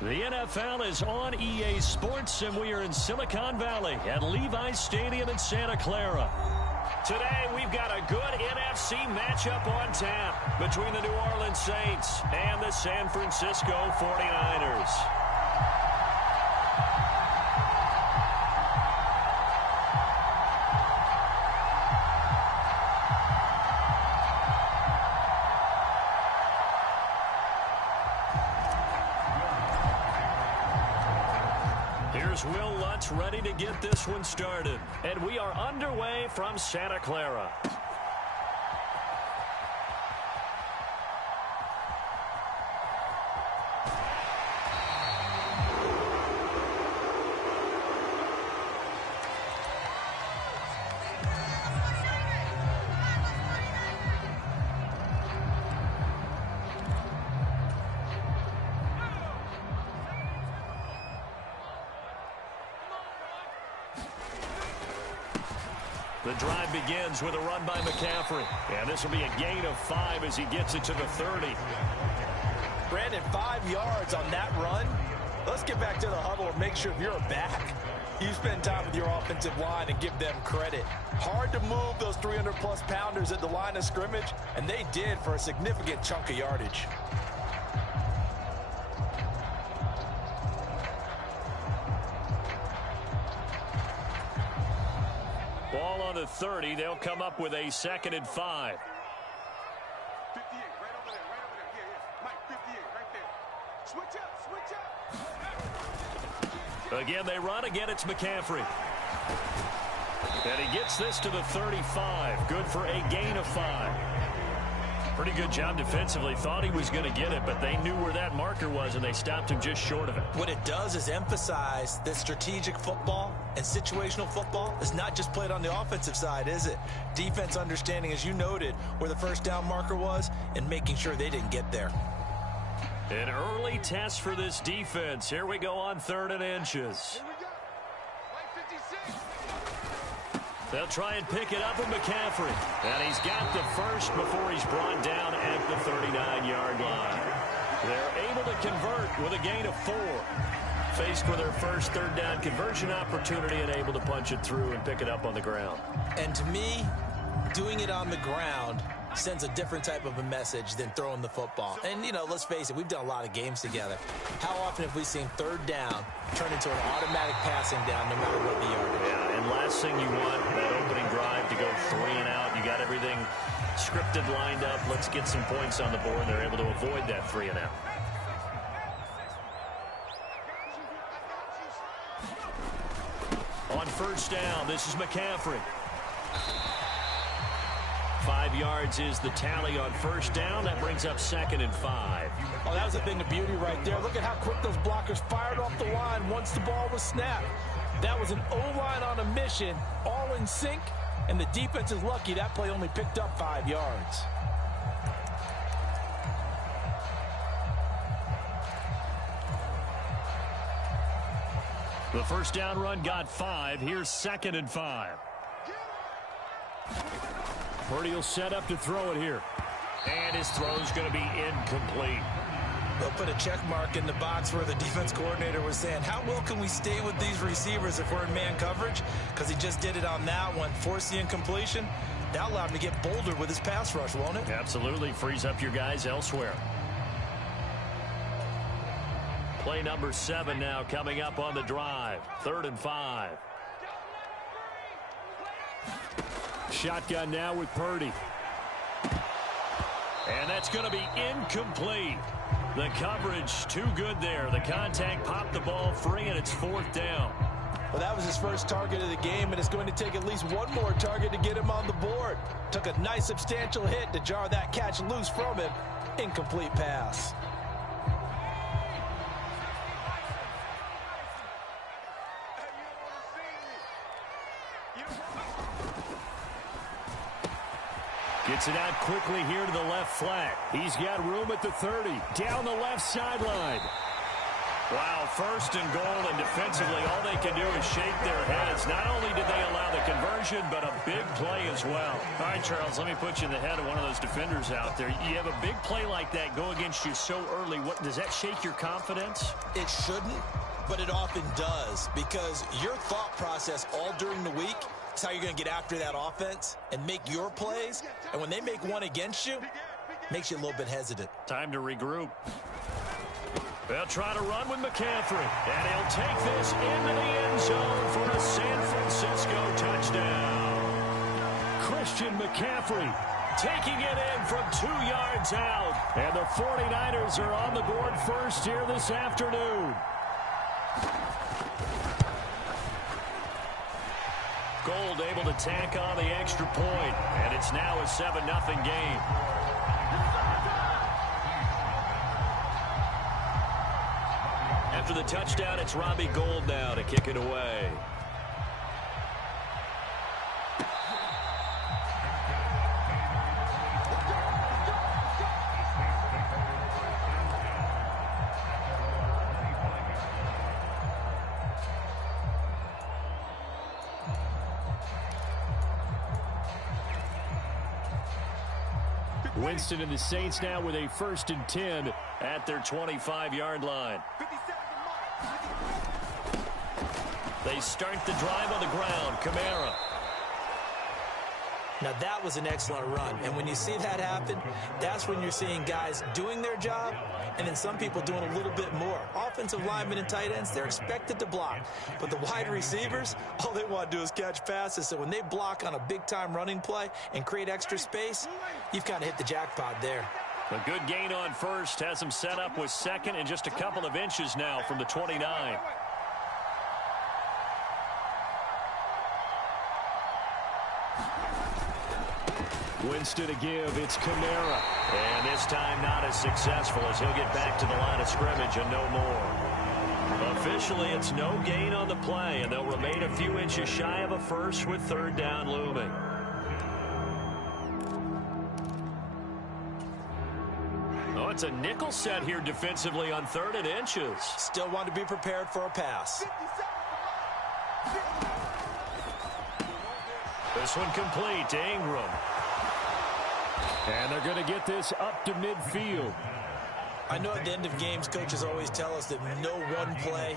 The NFL is on EA Sports, and we are in Silicon Valley at Levi's Stadium in Santa Clara. Today, we've got a good NFC matchup on tap between the New Orleans Saints and the San Francisco 49ers. Here's Will Lutz ready to get this one started. And we are underway from Santa Clara. The drive begins with a run by McCaffrey. And this will be a gain of 5 as he gets it to the 30. Brandon, 5 yards on that run. Let's get back to the huddle and make sure if you're back, you spend time with your offensive line and give them credit. Hard to move those 300-plus pounders at the line of scrimmage, and they did for a significant chunk of yardage. Ball on the 30. They'll come up with a 2nd and 5. 58, right over there, right over there. Yeah. Mike, 58, right there. Switch up. Again, they run. Again, it's McCaffrey. And he gets this to the 35. Good for a gain of 5. Pretty good job defensively. Thought he was going to get it, but they knew where that marker was, and they stopped him just short of it. What it does is emphasize that strategic football and situational football is not just played on the offensive side, is it? Defense understanding, as you noted, where the first down marker was and making sure they didn't get there. An early test for this defense. Here we go on 3rd and inches. Here we go. Mike, 56. They'll try and pick it up with McCaffrey. And he's got the first before he's brought down at the 39-yard line. They're able to convert with a gain of 4. Faced with their first 3rd down conversion opportunity and able to punch it through and pick it up on the ground. And to me, doing it on the ground sends a different type of a message than throwing the football. And, you know, let's face it, we've done a lot of games together. How often have we seen 3rd down turn into an automatic passing down no matter what the yardage? Yeah, and last thing you want, that opening drive to go 3 and out. You got everything scripted, lined up. Let's get some points on the board. They're able to avoid that 3 and out. On 1st down, this is McCaffrey. 5 yards is the tally on 1st down. That brings up 2nd and 5. Oh, that was a thing of beauty right there. Look at how quick those blockers fired off the line once the ball was snapped. That was an O-line on a mission, all in sync, and the defense is lucky that play only picked up 5 yards. The 1st down run got 5. Here's 2nd and 5. Purdy will set up to throw it here. And his throw's going to be incomplete. They'll put a check mark in the box where the defense coordinator was saying, how well can we stay with these receivers if we're in man coverage? Because he just did it on that one, forced the incompletion. That allowed him to get bolder with his pass rush, won't it? Absolutely. Frees up your guys elsewhere. Play number 7 now coming up on the drive. 3rd and 5. Shotgun now with Purdy. And that's going to be incomplete. The coverage too good there. The contact popped the ball free, and it's 4th down. Well, that was his first target of the game, and it's going to take at least one more target to get him on the board. Took a nice substantial hit to jar that catch loose from him. Incomplete pass. Gets it out quickly here to the left flat. He's got room at the 30. Down the left sideline. Wow, first and goal, and defensively, all they can do is shake their heads. Not only did they allow the conversion, but a big play as well. All right, Charles, let me put you in the head of one of those defenders out there. You have a big play like that go against you so early. What does that shake your confidence? It shouldn't, but it often does, because your thought process all during the week is how you're going to get after that offense and make your plays. And when they make one against you, it makes you a little bit hesitant. Time to regroup. They'll try to run with McCaffrey, and he'll take this into the end zone for a San Francisco touchdown. Christian McCaffrey taking it in from 2 yards out, and the 49ers are on the board first here this afternoon. Gold able to tack on the extra point, and it's now a 7-0 game. After the touchdown, it's Robbie Gould now to kick it away. Winston and the Saints now with a 1st and 10 at their 25-yard line. They start the drive on the ground. Kamara. Now, that was an excellent run. And when you see that happen, that's when you're seeing guys doing their job and then some people doing a little bit more. Offensive linemen and tight ends, they're expected to block. But the wide receivers, all they want to do is catch passes. So when they block on a big-time running play and create extra space, you've kind of hit the jackpot there. A good gain on first. Has them set up with second and just a couple of inches now from the 29. Winston to give. It's Kamara. And this time not as successful as he'll get back to the line of scrimmage and no more. Officially, it's no gain on the play, and they'll remain a few inches shy of a first with 3rd down looming. Oh, it's a nickel set here defensively on 3rd and inches. Still want to be prepared for a pass. This one complete to Ingram. And they're going to get this up to midfield. I know at the end of games, coaches always tell us that no one play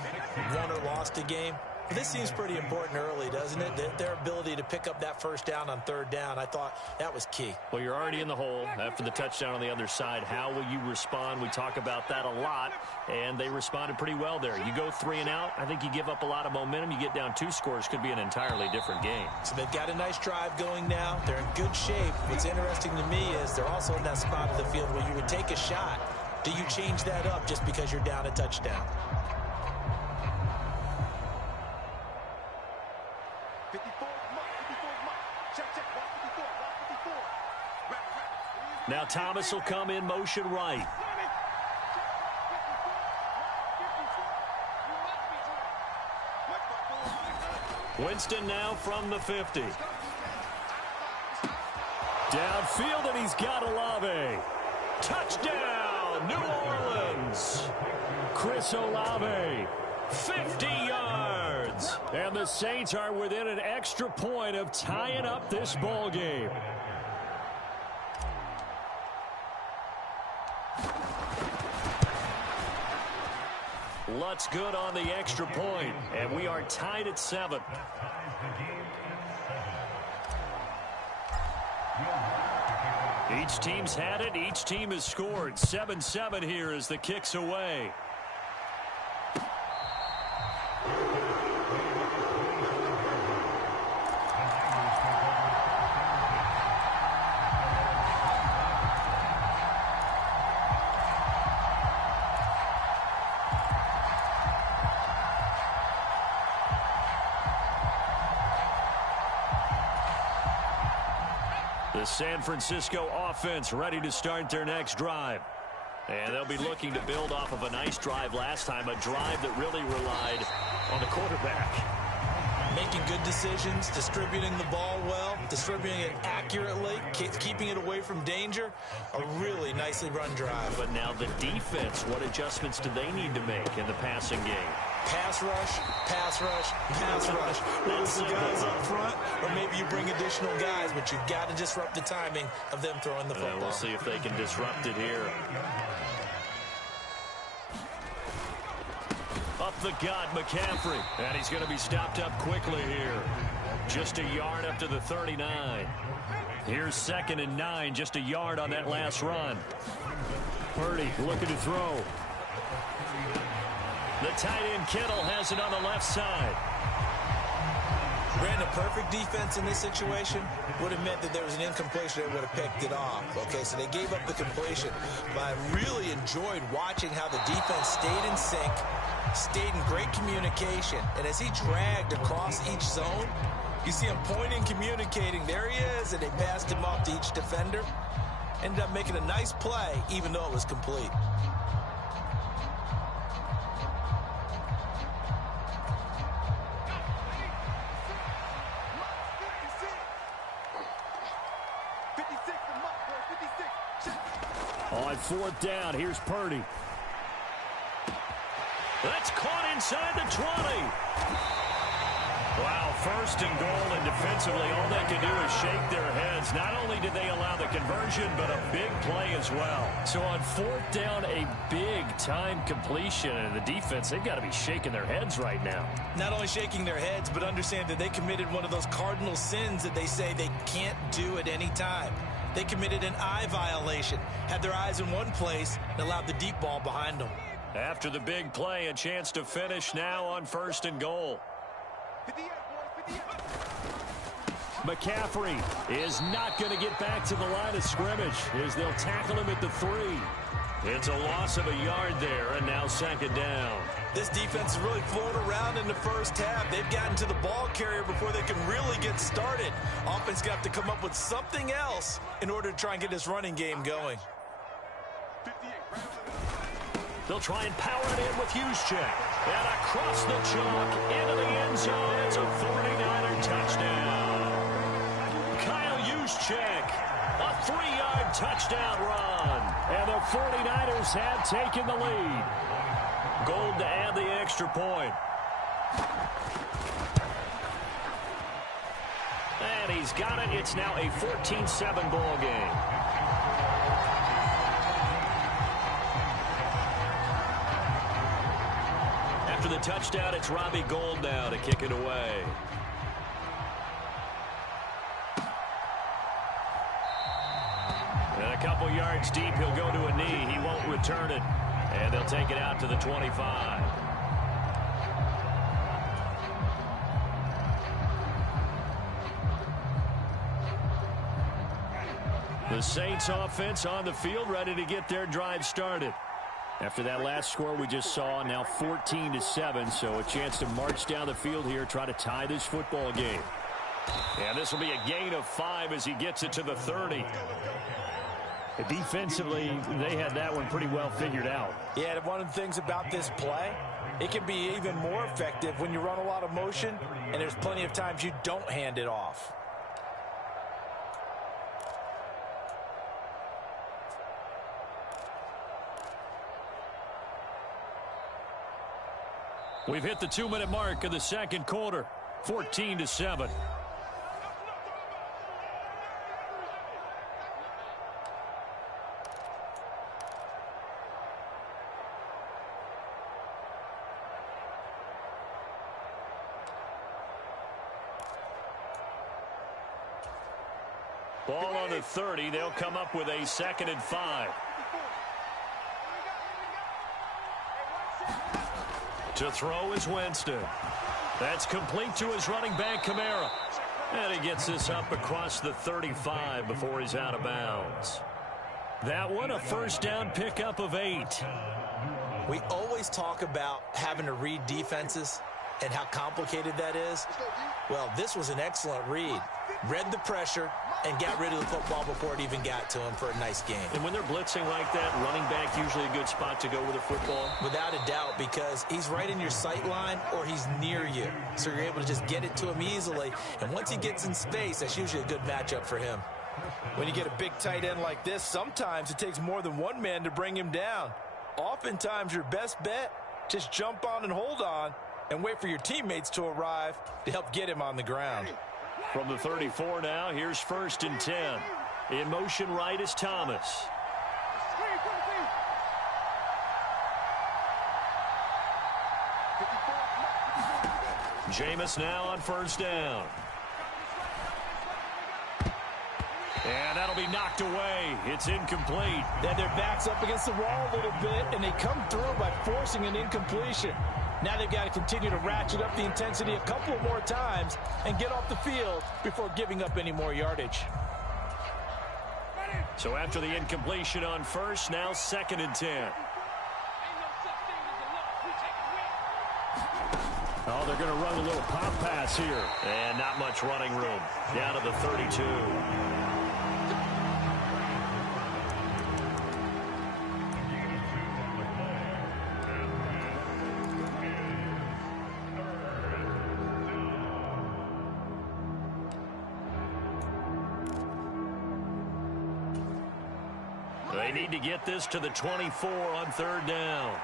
won or lost a game. But this seems pretty important early, doesn't it? Their ability to pick up that 1st down on 3rd down, I thought that was key. Well, you're already in the hole after the touchdown on the other side. How will you respond? We talk about that a lot, and they responded pretty well there. You go 3 and out, I think you give up a lot of momentum. You get down 2 scores, could be an entirely different game. So they've got a nice drive going now. They're in good shape. What's interesting to me is they're also in that spot of the field where you would take a shot. Do you change that up just because you're down a touchdown? 54 mark. Check. Watch 54. Now Thomas will come in motion right. Winston now from the 50. Downfield, and he's got Olave. Touchdown, New Orleans. Chris Olave, 50 yards. And the Saints are within an extra point of tying up this ball game. Lutz good on the extra point, and we are tied at 7. Each team's had it. Each team has scored. 7-7 here as the kick's away. The San Francisco offense ready to start their next drive. And they'll be looking to build off of a nice drive last time, a drive that really relied on the quarterback. Making good decisions, distributing the ball well, distributing it accurately, keeping it away from danger. A really nicely run drive. But now the defense, what adjustments do they need to make in the passing game? Pass rush, pass rush, pass rush. That's the guys up front, or maybe you bring additional guys, but you've got to disrupt the timing of them throwing the football. We'll see if they can disrupt it here. Up the gut, McCaffrey. And he's going to be stopped up quickly here. Just a yard up to the 39. Here's 2nd and 9, just a yard on that last run. Purdy looking to throw. The tight end Kittle has it on the left side. Brandon, perfect defense in this situation would have meant that there was an incompletion. They would have picked it off. Okay, so they gave up the completion. But I really enjoyed watching how the defense stayed in sync, stayed in great communication. And as he dragged across each zone, you see him pointing, communicating. There he is, and they passed him off to each defender. Ended up making a nice play, even though it was complete. On 4th down, here's Purdy. That's caught inside the 20. Wow, 1st and goal, and defensively, all they can do is shake their heads. Not only did they allow the conversion, but a big play as well. So on 4th down, a big-time completion, and the defense, they've got to be shaking their heads right now. Not only shaking their heads, but understand that they committed one of those cardinal sins that they say they can't do at any time. They committed an eye violation, had their eyes in one place, and allowed the deep ball behind them. After the big play, a chance to finish now on 1st and goal. McCaffrey is not going to get back to the line of scrimmage as they'll tackle him at the 3. It's a loss of a yard there, and now 2nd down. This defense has really flown around in the first half. They've gotten to the ball carrier before they can really get started. Offense got to come up with something else in order to try and get this running game going. They'll try and power it in with Juszczyk. And across the chalk into the end zone. It's a 49er touchdown. Kyle Juszczyk, a 3-yard touchdown run. And the 49ers have taken the lead. Gold to add the extra point. And he's got it. It's now a 14-7 ball game. After the touchdown, it's Robbie Gould now to kick it away. And a couple yards deep, he'll go to a knee. He won't return it. And they'll take it out to the 25. The Saints offense on the field, ready to get their drive started. After that last score we just saw, now 14-7, so a chance to march down the field here, try to tie this football game. And this will be a gain of 5 as he gets it to the 30. Defensively, they had that one pretty well figured out. Yeah, one of the things about this play, it can be even more effective when you run a lot of motion, and there's plenty of times you don't hand it off. We've hit the 2-minute mark of the second quarter, 14-7. Ball on the 30. They'll come up with a 2nd and 5. To throw is Winston. That's complete to his running back, Kamara. And he gets this up across the 35 before he's out of bounds. That one, a first down pickup of 8. We always talk about having to read defenses and how complicated that is. Well, this was an excellent read. Read the pressure and got rid of the football before it even got to him for a nice game. And when they're blitzing like that, running back usually a good spot to go with the football? Without a doubt, because because he's right in your sight line or he's near you. So you're able to just get it to him easily. And once he gets in space, that's usually a good matchup for him. When you get a big tight end like this, sometimes it takes more than one man to bring him down. Oftentimes, your best bet, just jump on and hold on and wait for your teammates to arrive to help get him on the ground. From the 34 now, here's 1st and 10. In motion right is Thomas. Jameis now on 1st down. And that'll be knocked away. It's incomplete. Then their back's up against the wall a little bit, and they come through by forcing an incompletion. Now they've got to continue to ratchet up the intensity a couple more times and get off the field before giving up any more yardage. So after the incompletion on 1st, now 2nd and 10. Oh, they're going to run a little pop pass here. And not much running room. Down to the 32. They need to get this to the 24 on 3rd down.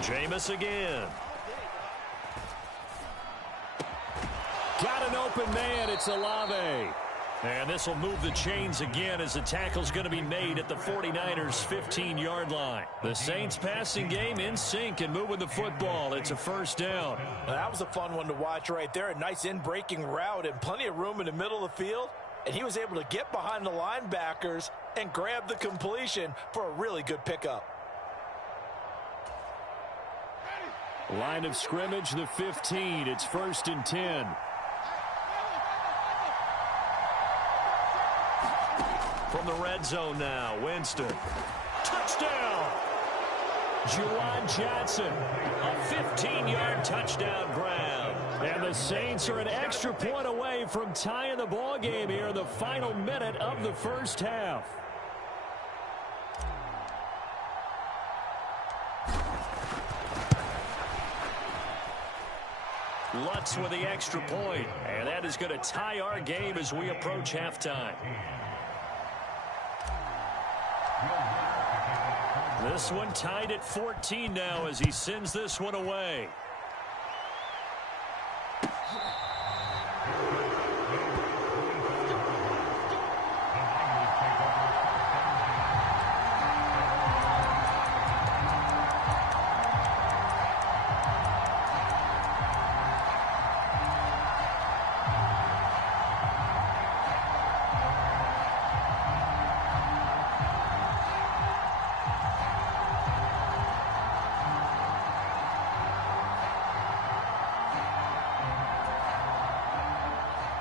Jameis again. Got an open man. It's Olave. And this will move the chains again as the tackle's going to be made at the 49ers' 15-yard line. The Saints passing game in sync and moving the football. It's a 1st down. That was a fun one to watch right there. A nice in-breaking route and plenty of room in the middle of the field. And he was able to get behind the linebackers and grab the completion for a really good pickup. Line of scrimmage, the 15. It's 1st and 10. From the red zone now, Winston. Touchdown! Juwan Johnson. A 15-yard touchdown grab. And the Saints are an extra point away from tying the ball game here in the final minute of the 1st half. Lutz with the extra point, and that is going to tie our game as we approach halftime. This one tied at 14 now as he sends this one away.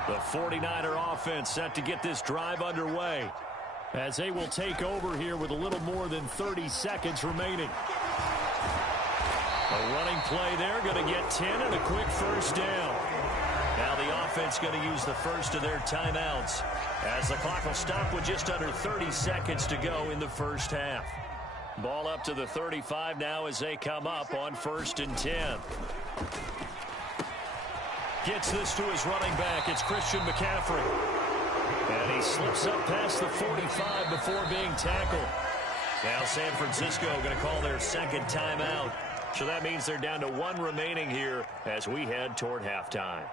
The 49er offense set to get this drive underway as they will take over here with a little more than 30 seconds remaining. A running play there, going to get 10 and a quick 1st down. Now the offense going to use the first of their timeouts as the clock will stop with just under 30 seconds to go in the 1st half. Ball up to the 35 now as they come up on 1st and 10. Gets this to his running back. It's Christian McCaffrey. And he slips up past the 45 before being tackled. Now San Francisco going to call their 2nd timeout. So that means they're down to 1 remaining here as we head toward halftime.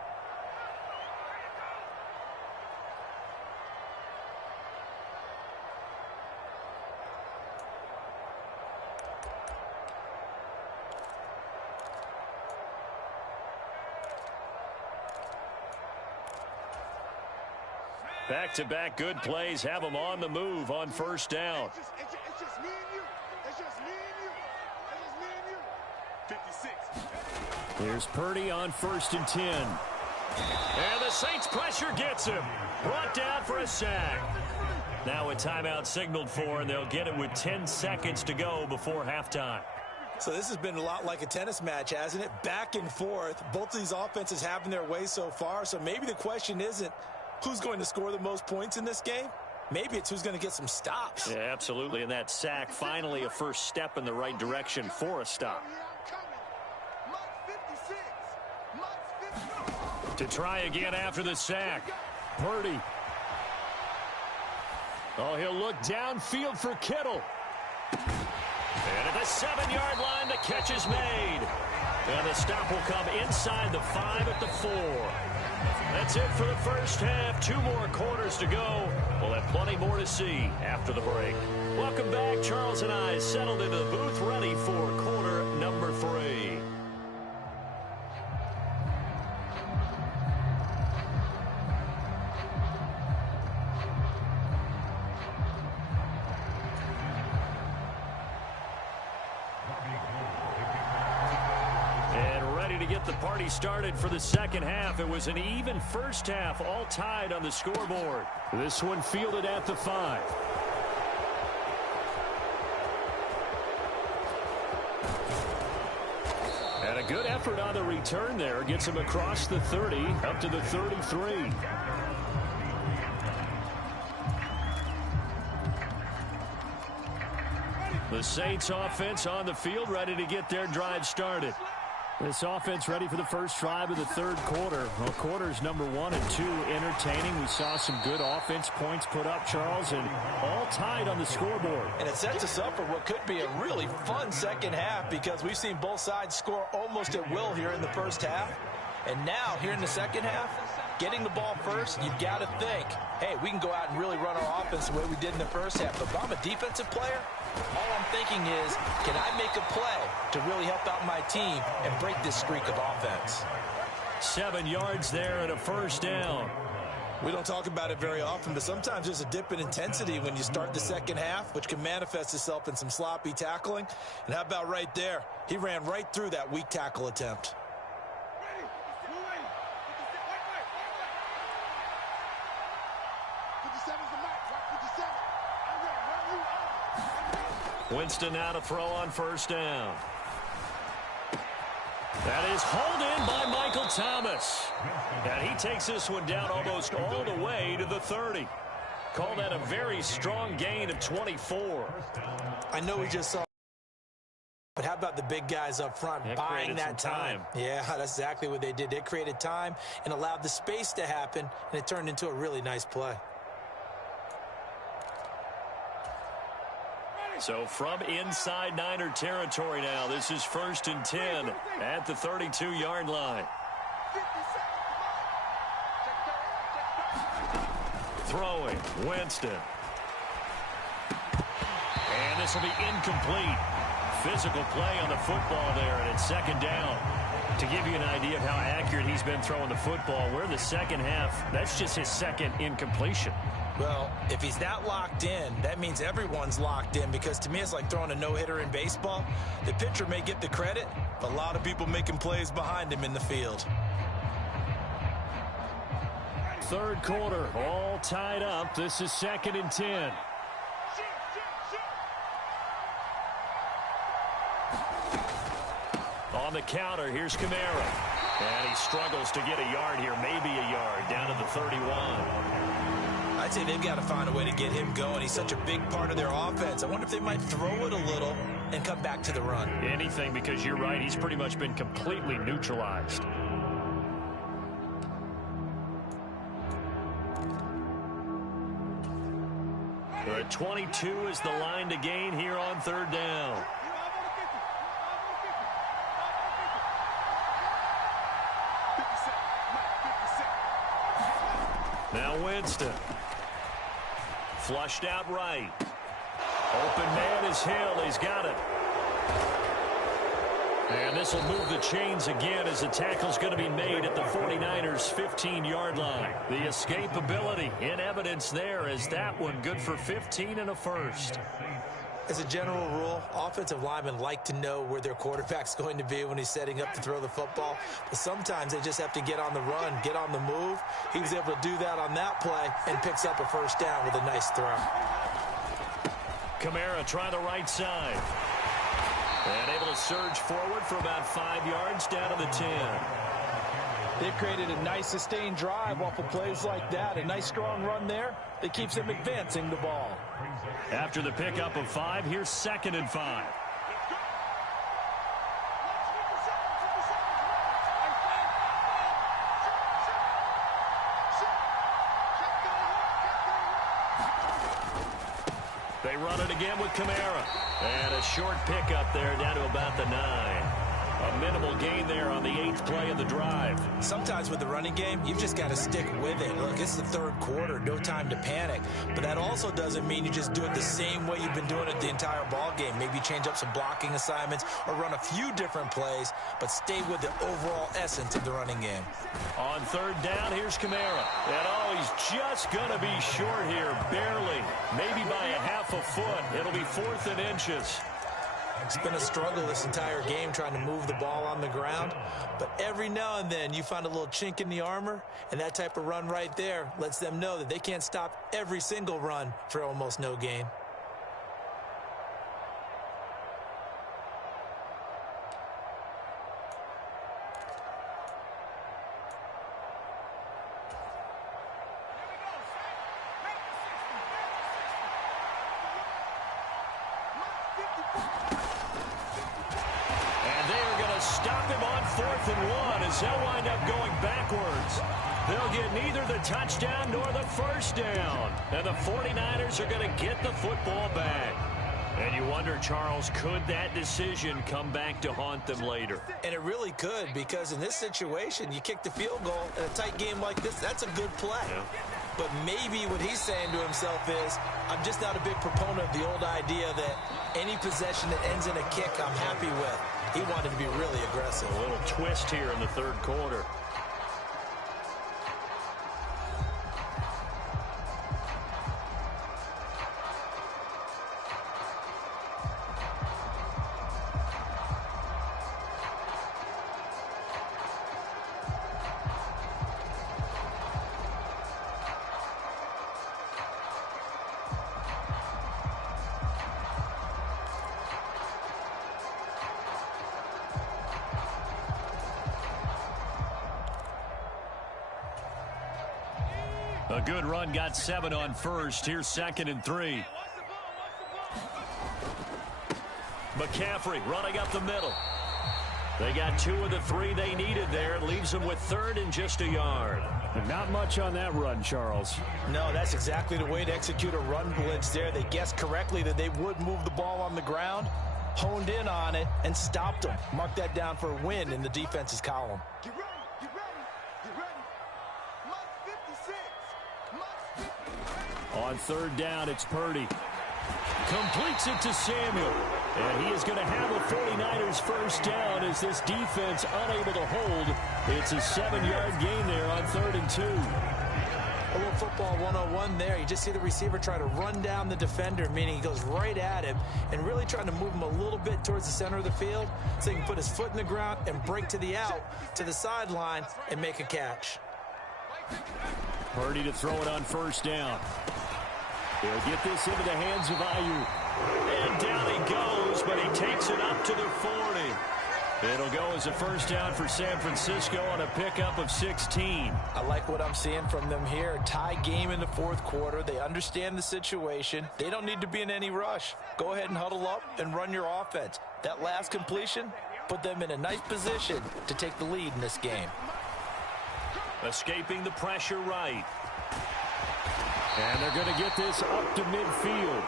Back-to-back good plays have them on the move on 1st down. It's just me and you. It's just me and you. It's just me and you. 56. Here's Purdy on 1st and 10. And the Saints pressure gets him. Brought down for a sack. Now a timeout signaled for, and they'll get it with 10 seconds to go before halftime. So this has been a lot like a tennis match, hasn't it? Back and forth. Both of these offenses having their way so far. So maybe the question isn't who's going to score the most points in this game. Maybe it's who's going to get some stops. Yeah, absolutely. And that sack, finally a first step in the right direction for a stop. To try again after the sack. Purdy. Oh, he'll look downfield for Kittle. And at the 7-yard line, the catch is made. And the stop will come inside the 5 at the 4. That's it for the first half. 2 more quarters to go. We'll have plenty more to see after the break. Welcome back. Charles and I settled into the booth, ready for quarter number 3. The party started for the second half. It was an even first half, all tied on the scoreboard. This one fielded at the 5. And a good effort on the return there. Gets him across the 30, up to the 33. The Saints offense on the field, ready to get their drive started. This offense ready for the first drive of the third quarter. Well, quarters number 1 and 2 entertaining. We saw some good offense points put up, Charles, and all tied on the scoreboard. And it sets us up for what could be a really fun second half because we've seen both sides score almost at will here in the first half. And now, here in the second half, getting the ball first, you've got to think, hey, we can go out and really run our offense the way we did in the first half. But if I'm a defensive player, all I'm thinking is, can I make a play to really help out my team and break this streak of offense? 7 yards there and a first down. We don't talk about it very often, but sometimes there's a dip in intensity when you start the second half, which can manifest itself in some sloppy tackling. And how about right there? He ran right through that weak tackle attempt. Winston now to throw on first down. That is hauled in by Michael Thomas. And he takes this one down almost all the way to the 30. Call that a very strong gain of 24. I know we just saw, but how about the big guys up front buying that time? Yeah, that's exactly what they did. They created time and allowed the space to happen, and it turned into a really nice play. So from inside Niner territory now, this is 1st and 10 at the 32-yard line. Throwing, Winston. And this will be incomplete. Physical play on the football there, and it's second down. To give you an idea of how accurate he's been throwing the football, we're in the second half. That's just his second incompletion. Well, if he's not locked in, that means everyone's locked in, because to me it's like throwing a no-hitter in baseball. The pitcher may get the credit, but a lot of people making plays behind him in the field. Third quarter, all tied up. This is 2nd and 10. On the counter, here's Kamara. And he struggles to get a yard here, maybe a yard, down to the 31. I'd say they've got to find a way to get him going. He's such a big part of their offense. I wonder if they might throw it a little and come back to the run. Anything, because you're right. He's pretty much been completely neutralized. They're at 22 is the line to gain here on third down. Now Winston. Flushed out right. Open man is Hill. He's got it. And this will move the chains again as the tackle's going to be made at the 49ers' 15-yard line. The escapability in evidence there as that one good for 15 and a first. As a general rule, offensive linemen like to know where their quarterback's going to be when he's setting up to throw the football. But sometimes they just have to get on the run, get on the move. He was able to do that on that play and picks up a first down with a nice throw. Kamara try the right side. And able to surge forward for about 5 yards down to the 10. They've created a nice sustained drive off of plays like that. A nice strong run there. It keeps them advancing the ball. After the pickup of 5, here's 2nd and 5. They run it again with Kamara. And a short pickup there down to about the 9. A minimal gain there on the 8th play of the drive. Sometimes with the running game, you've just got to stick with it. Look, it's the 3rd quarter, no time to panic. But that also doesn't mean you just do it the same way you've been doing it the entire ball game. Maybe change up some blocking assignments or run a few different plays, but stay with the overall essence of the running game. On 3rd down, here's Kamara. And he's just going to be short here, barely. Maybe by a half a foot. It'll be 4th and inches. It's been a struggle this entire game trying to move the ball on the ground. But every now and then you find a little chink in the armor, and that type of run right there lets them know that they can't stop every single run for almost no gain. Stop him on 4th and 1 as they'll wind up going backwards. They'll get neither the touchdown nor the first down. And the 49ers are going to get the football back. And you wonder, Charles, could that decision come back to haunt them later? And it really could, because in this situation, you kick the field goal in a tight game like this, that's a good play. Yeah. But maybe what he's saying to himself is, I'm just not a big proponent of the old idea that any possession that ends in a kick I'm happy with. He wanted to be really aggressive. A little twist here in the 3rd quarter. A good run, got 7 on 1st. Here's 2nd and 3. McCaffrey running up the middle. They got 2 of the 3 they needed there. It leaves them with 3rd and just a yard. And not much on that run, Charles. No, that's exactly the way to execute a run blitz there. They guessed correctly that they would move the ball on the ground, honed in on it, and stopped them. Mark that down for a win in the defense's column. Get ready, get ready, get ready. Mark 56. On 3rd down, it's Purdy. Completes it to Samuel. And he is going to have a 49ers first down as this defense unable to hold. It's a 7-yard gain there on 3rd and 2. A little football 101 there. You just see the receiver try to run down the defender, meaning he goes right at him and really trying to move him a little bit towards the center of the field so he can put his foot in the ground and break to the out, to the sideline, and make a catch. Purdy to throw it on 1st down. He'll get this into the hands of Ayuk. And down he goes, but he takes it up to the 40. It'll go as a first down for San Francisco on a pickup of 16. I like what I'm seeing from them here. Tie game in the 4th quarter. They understand the situation. They don't need to be in any rush. Go ahead and huddle up and run your offense. That last completion put them in a nice position to take the lead in this game. Escaping the pressure right. And they're going to get this up to midfield.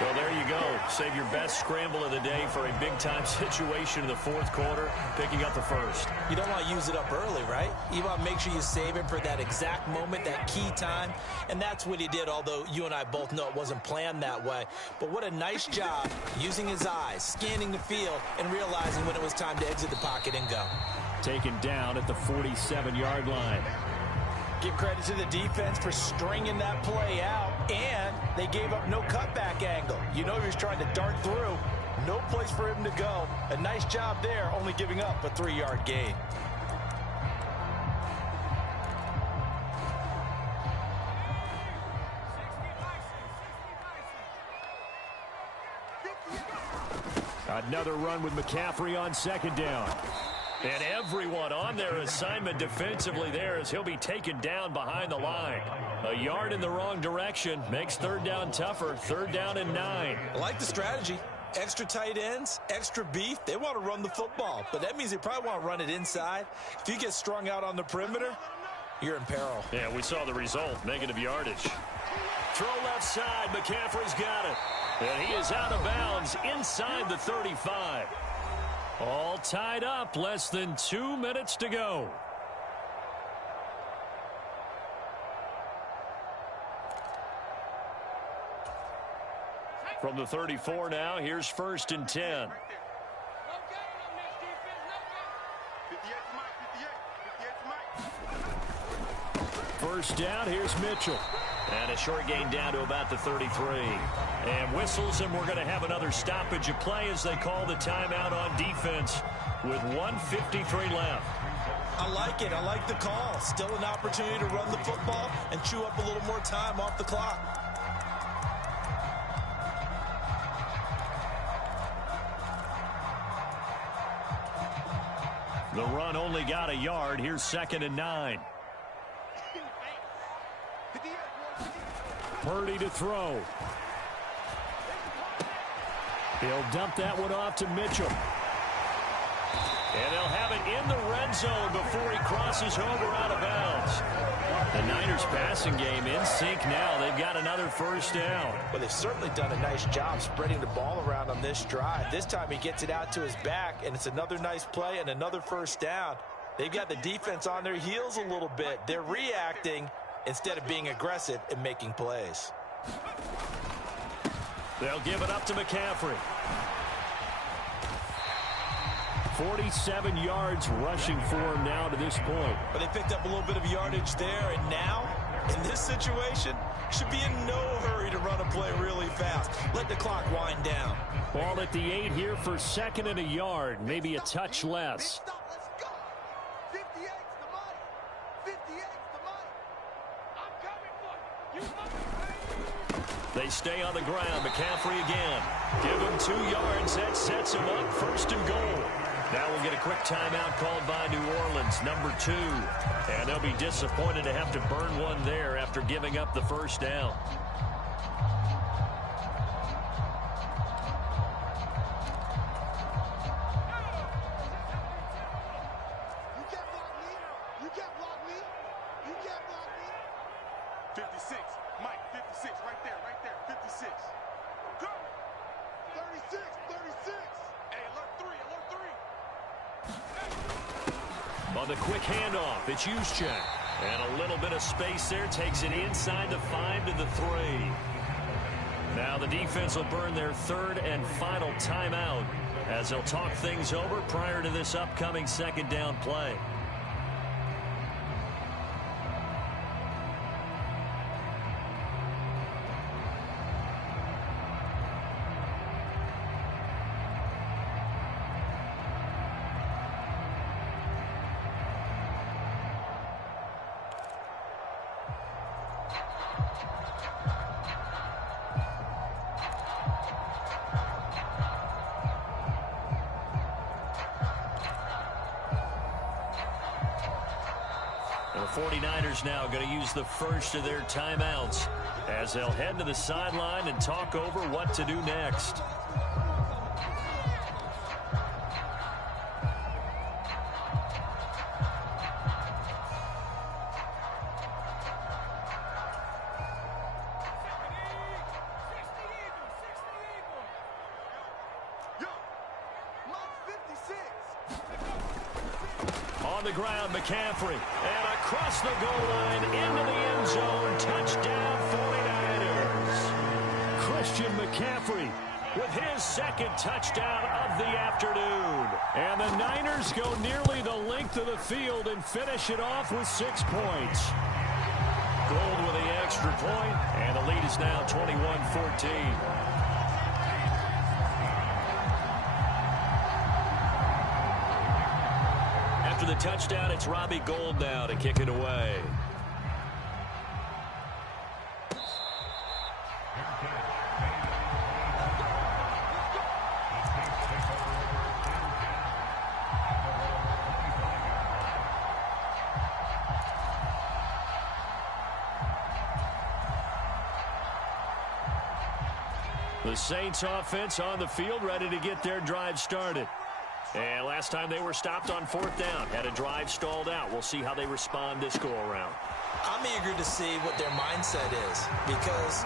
Well, there you go. Save your best scramble of the day for a big-time situation in the 4th quarter, picking up the first. You don't want to use it up early, right? You want to make sure you save it for that exact moment, that key time. And that's what he did, although you and I both know it wasn't planned that way. But what a nice job using his eyes, scanning the field, and realizing when it was time to exit the pocket and go. Taken down at the 47-yard line. Give credit to the defense for stringing that play out, and they gave up no cutback angle. You know he was trying to dart through. No place for him to go. A nice job there, only giving up a 3-yard gain. Another run with McCaffrey on 2nd down. And everyone on their assignment defensively there as he'll be taken down behind the line. A yard in the wrong direction makes third down tougher. Third down and 9. I like the strategy. Extra tight ends, extra beef. They want to run the football, but that means they probably want to run it inside. If you get strung out on the perimeter, you're in peril. Yeah, we saw the result. Negative yardage. Throw left side. McCaffrey's got it. And he is out of bounds inside the 35. All tied up. Less than 2 minutes to go. From the 34 now, here's 1st and 10. First down, here's Mitchell. And a short gain down to about the 33. And whistles, and we're going to have another stoppage of play as they call the timeout on defense with 1:53 left. I like it. I like the call. Still an opportunity to run the football and chew up a little more time off the clock. The run only got a yard. Here's 2nd and 9. Purdy to throw. He'll dump that one off to Mitchell. And they'll have it in the red zone before he crosses over out of bounds. The Niners passing game in sync now. They've got another first down. Well, they've certainly done a nice job spreading the ball around on this drive. This time he gets it out to his back, and it's another nice play and another first down. They've got the defense on their heels a little bit. They're reacting instead of being aggressive and making plays. They'll give it up to McCaffrey. 47 yards rushing for him now to this point. But they picked up a little bit of yardage there, and now, in this situation, should be in no hurry to run a play really fast. Let the clock wind down. Ball at the 8 here for 2nd and a yard, maybe a touch less. They stay on the ground. McCaffrey again. Give him 2 yards. That sets him up. 1st and goal. Now we'll get a quick timeout called by New Orleans, number 2. And they'll be disappointed to have to burn one there after giving up the first down. On the quick handoff, it's Juszczyk. And a little bit of space there takes it inside the 5 to the 3. Now the defense will burn their 3rd and final timeout as they'll talk things over prior to this upcoming 2nd down play. The 49ers now going to use the first of their timeouts as they'll head to the sideline and talk over what to do next. On the ground, McCaffrey. And across the goal line into the end zone. Touchdown, 49ers. Christian McCaffrey with his 2nd touchdown of the afternoon. And the Niners go nearly the length of the field and finish it off with 6 points. Gold with the extra point, and the lead is now 21-14. After the touchdown, it's Robbie Gould now to kick it away. The Saints offense on the field, ready to get their drive started. And last time they were stopped on 4th down, had a drive stalled out. We'll see how they respond this go-around. I'm eager to see what their mindset is, because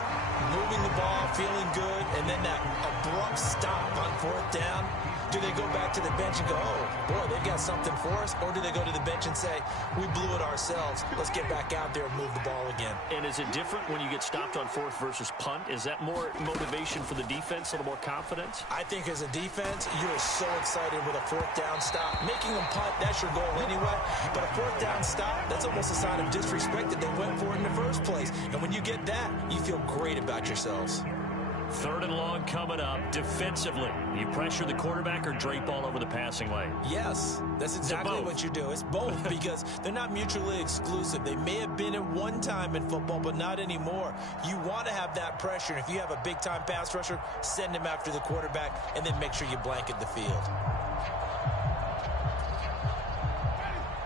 moving the ball, feeling good, and then that abrupt stop on 4th down, do they go back to the bench and go, oh, boy, they've got something for us? Or do they go to the bench and say, we blew it ourselves, let's get back out there and move the ball again? And is it different when you get stopped on 4th versus punt? Is that more motivation for the defense, a little more confidence? I think as a defense, you're so excited with a 4th down stop. Making them punt, that's your goal anyway. But a 4th down stop, that's almost a sign of disrespect that they went for it in the first place. And when you get that, you feel great about yourselves. 3rd and long coming up. Defensively, you pressure the quarterback or drape all over the passing lane? Yes, that's exactly what you do. It's both, because they're not mutually exclusive. They may have been at one time in football, but not anymore. You want to have that pressure. And if you have a big-time pass rusher, send him after the quarterback, and then make sure you blanket the field.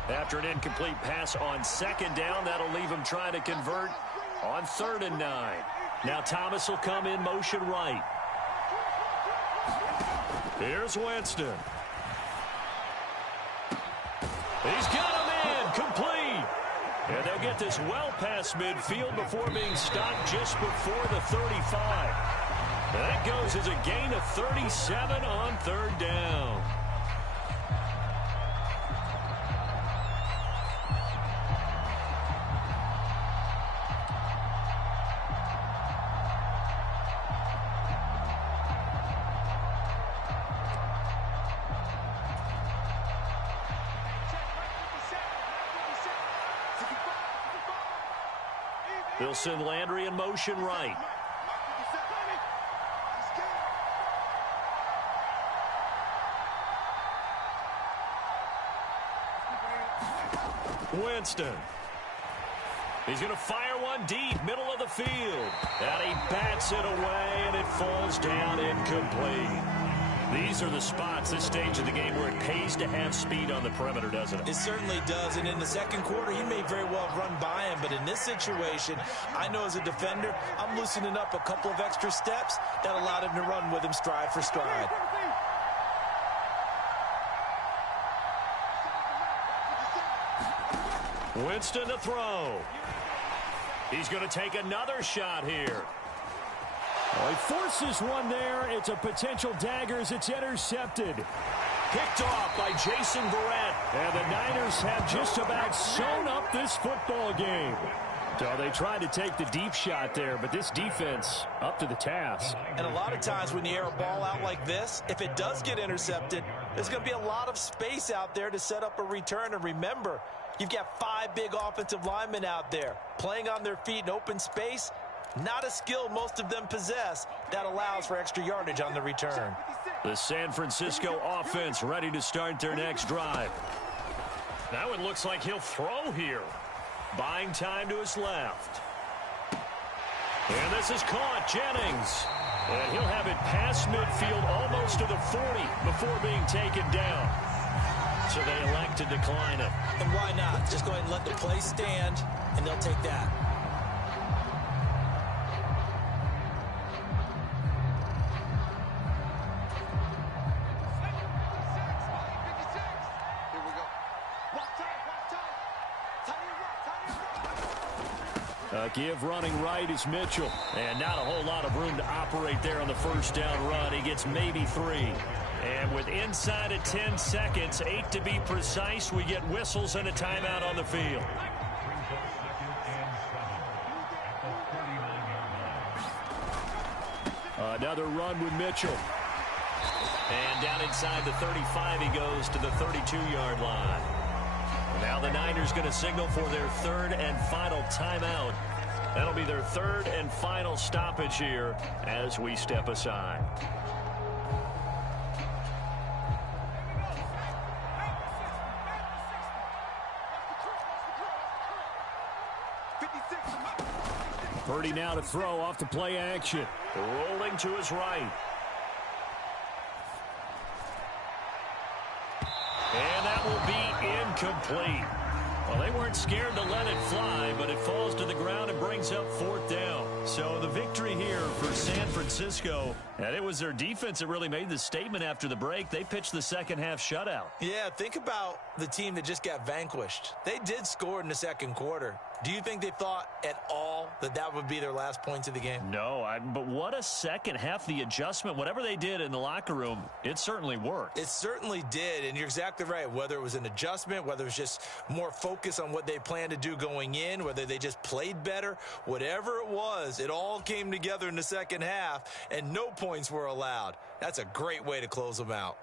After an incomplete pass on 2nd down, that'll leave him trying to convert on 3rd and 9. Now Thomas will come in motion right. Here's Winston. He's got him in, complete. And they'll get this well past midfield before being stopped just before the 35. That goes as a gain of 37 on 3rd down. They'll send Landry in motion right. Winston. He's going to fire one deep, middle of the field. And he bats it away, and it falls down incomplete. These are the spots, this stage of the game, where it pays to have speed on the perimeter, doesn't it? It certainly does, and in the second quarter, he may very well have run by him, but in this situation, I know as a defender, I'm loosening up a couple of extra steps that allowed him to run with him stride for stride. Winston to throw. He's going to take another shot here. Well, he forces one there. It's a potential dagger as it's intercepted. Picked off by Jason Verrett. And the Niners have just about sewn up this football game. So they tried to take the deep shot there, but this defense up to the task. And a lot of times when you air a ball out like this, if it does get intercepted, there's going to be a lot of space out there to set up a return. And remember, you've got 5 big offensive linemen out there playing on their feet in open space. Not a skill most of them possess that allows for extra yardage on the return. The San Francisco offense ready to start their next drive. Now it looks like he'll throw here. Buying time to his left. And this is caught. Jennings. And he'll have it past midfield almost to the 40 before being taken down. So they elect to decline it. And why not? Just go ahead and let the play stand, and they'll take that. Give running right is Mitchell. And not a whole lot of room to operate there on the first down run. He gets maybe 3. And with inside of 10 seconds, 8 to be precise, we get whistles and a timeout on the field. Another run with Mitchell. And down inside the 35, he goes to the 32-yard line. Now the Niners going to signal for their 3rd and final timeout. That'll be their 3rd and final stoppage here as we step aside. Purdy now to throw off the play action. Rolling to his right. And that will be incomplete. Well, they weren't scared to let it fly, but it falls to the ground and brings up 4th down. So the victory here for San Francisco, and it was their defense that really made the statement after the break. They pitched the second-half shutout. Yeah, think about the team that just got vanquished. They did score in the second quarter. Do you think they thought at all that that would be their last points of the game? No, but what a second half. The adjustment, whatever they did in the locker room, it certainly worked. It certainly did, and you're exactly right. Whether it was an adjustment, whether it was just more focus on what they planned to do going in, whether they just played better, whatever it was, it all came together in the second half, and no points were allowed. That's a great way to close them out.